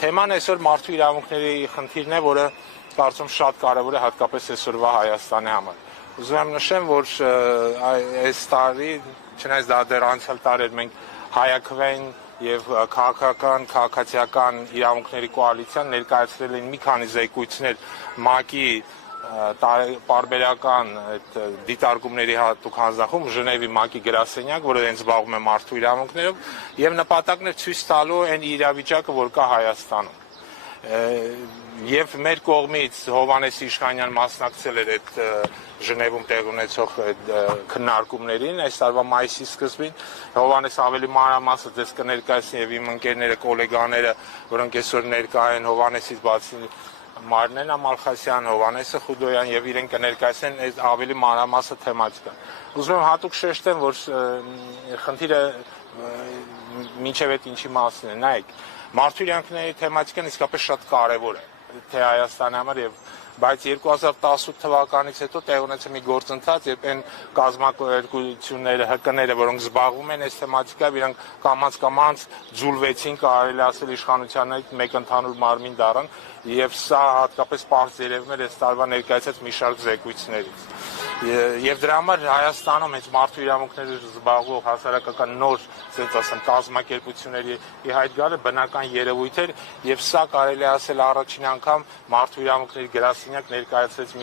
Թեման այսօր մարդու իրավունքների խնդիրն է, որը կարծում շատ կարևոր է հատկապես այսօրվա Հայաստանի համար։ Ուզում եմ նշեմ, որ այս տարի, չնայած դա դեռ անցյալ տարի մենք հայաքվեն եւ քաղաքացիական իրավունքների կոալիցիան ներկայացրել են մի քանի զեկույցներ ՄԱԿ-ի պարբերական դիտարկումների հատուկ հանձնախումբ Ժնևի ՄԱԿ-ի գրասենյակ, որը հենց զբաղվում է մարդու իրավունքներով եւ նպատակն է ցույց տալու այն իրավիճակը, որ կա Հայաստանում։ Եվ մեր կողմից Հովհաննես Իշխանյան մասնակցել էր այդ Ժնևում տեղի ունեցող քննարկումներին այս տարվա մայիսի սկզբին։ Հովհաննես ավելի մանրամասը ձեզ կներկայացնի եւ իմ ընկերները, գոլեգաները, որոնք այսօր ներկա են Հովհաննեսից բացի Մարնեն Ամալխասյան, Հովհաննեսը Խուդոյան եւ իրեն կներկայացնեն այս ավելի մանրամասը թեմատիկա։ Ուզում եմ հատուկ շեշտեմ, որ խնդիրը մինչեւ այդ ինչի մասին է, նայեք, մարդու իրավունքների թեմատիկան իսկապես շատ կարեւոր է թե Հայաստանի համար եւ բայց 2018 թվականից հետո տեղ ունեցավ մի գործընթաց, երբ այն կազմակերպությունները, ՀԿ-ները, որոնք զբաղվում են այս թեմատիկայով, իրանք կամաց ձուլվեցին, կարելի ասել իշխանության հետ մեկ ընդհանուր մարմին դառան, եւ սա հատկապես պարզ երևում էր այս տարվա ներկայացած մի շարք զեկույցներից։ Եվ դրա համար Հայաստանում հենց մարդու իրավունքների զբաղվող հասարակական նոր, ասենց ասեմ, կազմակերպությունների ի հայտ գալը բնական երևույթ էր, եւ սա կարելի ասել առաջին անգամ մարդու իրավունքների գրասենյակ ներկայացրեց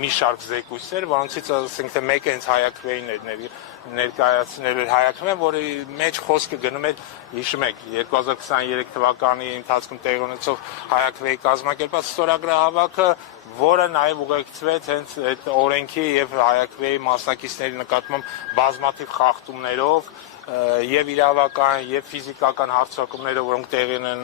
մի շարք զեկույցներ, որոնցից ասենք թե մեկը հենց հայաքվեին էր ներկայացնել էր հայաքվեն, որի մեջ խոսքը գնում էր, հիշում եք, 2023 թվականի ընթացքում տեղի ունեցող հայաքվեի կազմակերպած ստորագրահավաքը, որը նաև ուղեկցվեց հենց այդ օրենքի եւ հայաքվեի մասնակիցների նկատմամբ բազմաթիվ խախտումներով եւ իրավական եւ ֆիզիկական հարձակումները, որոնք տեղի ունեն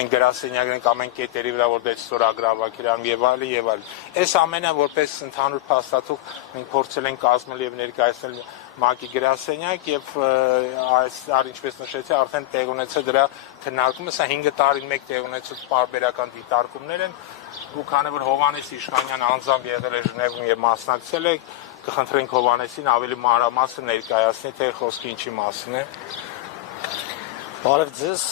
այն գրասենյակներն կամ այն կետերի վրա, որտեղ ստորագրահավաքիրան եւ այլն եւ այլն։ Այս ամենը որպես ընդհանուր փաստաթուղթ մենք փորձել ենք կազմել եւ ներկայացնել ՄԱԿ-ի գրասենյակ եւ այս տարի, ինչպես նշեցի, արդեն տեղ ունեցել դրա քննարկումը, սա 5 տարին մեկ տեղ ունեցած պարբերական դիտարկումներ են, ու քանի որ Հովհաննես Իշխանյան անձամբ եղել է Ժնևում եւ մասնակցել է, կխնդրենք Հովհաննեսին ավելի մանրամասն ներկայացնի, թե խոսքը ինչի մասին է։ Բարև ձեզ։